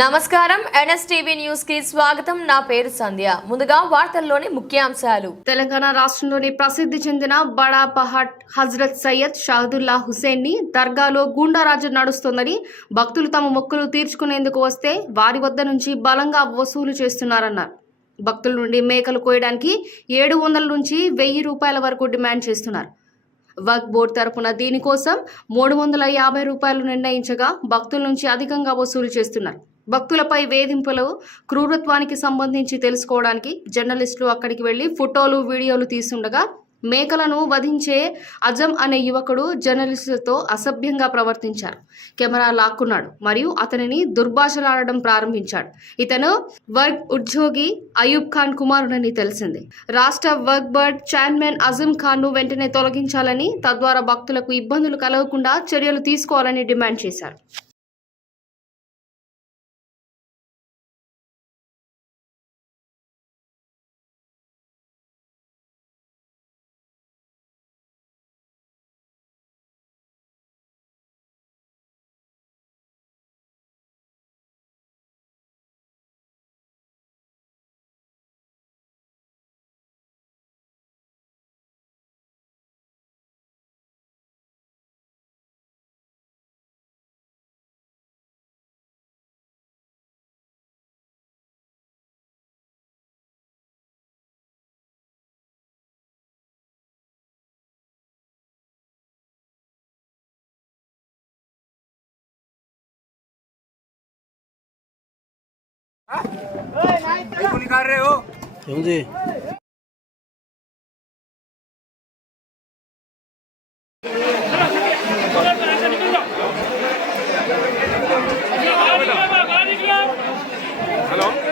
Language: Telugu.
నమస్కారం. ఎన్ఎస్టీవీ న్యూస్కి స్వాగతం. నా పేరు సంధ్య. ముందుగా వార్తల్లోని ముఖ్యాంశాలు. తెలంగాణ రాష్ట్రంలోని ప్రసిద్ధి చెందిన బడా పహాట్ హజ్రత్ సయ్యద్ షాదుల్లా హుసేన్ని దర్గాలో గూండారాజు నడుస్తోందని భక్తులు తమ మొక్కులు తీర్చుకునేందుకు వస్తే వారి వద్ద నుంచి బలంగా వసూలు చేస్తున్నారన్నారు. భక్తుల నుండి మేకలు కోయడానికి ఏడు వందల నుంచి వెయ్యి రూపాయల వరకు డిమాండ్ చేస్తున్నారు. వక్ బోర్డు తరపున దీనికోసం మూడు వందల యాభై రూపాయలు నిర్ణయించగా భక్తుల నుంచి అధికంగా వసూలు చేస్తున్నారు. భక్తులపై వేధింపులు క్రూరత్వానికి సంబంధించి తెలుసుకోవడానికి జర్నలిస్టులు అక్కడికి వెళ్ళి ఫోటోలు వీడియోలు తీస్తుండగా మేకలను వధించే అజం అనే యువకుడు జర్నలిస్టులతో అసభ్యంగా ప్రవర్తించారు. కెమెరా లాక్కున్నాడు మరియు అతనిని దుర్భాషలాడడం ప్రారంభించాడు. ఇతను వర్క్ ఉద్యోగి అయూబ్ ఖాన్ కుమారుడని తెలిసింది. రాష్ట్ర వర్క్ బర్డ్ చైర్మన్ అజం ఖాన్ను వెంటనే తొలగించాలని తద్వారా భక్తులకు ఇబ్బందులు కలగకుండా చర్యలు తీసుకోవాలని డిమాండ్ చేశారు. 영지. Hello.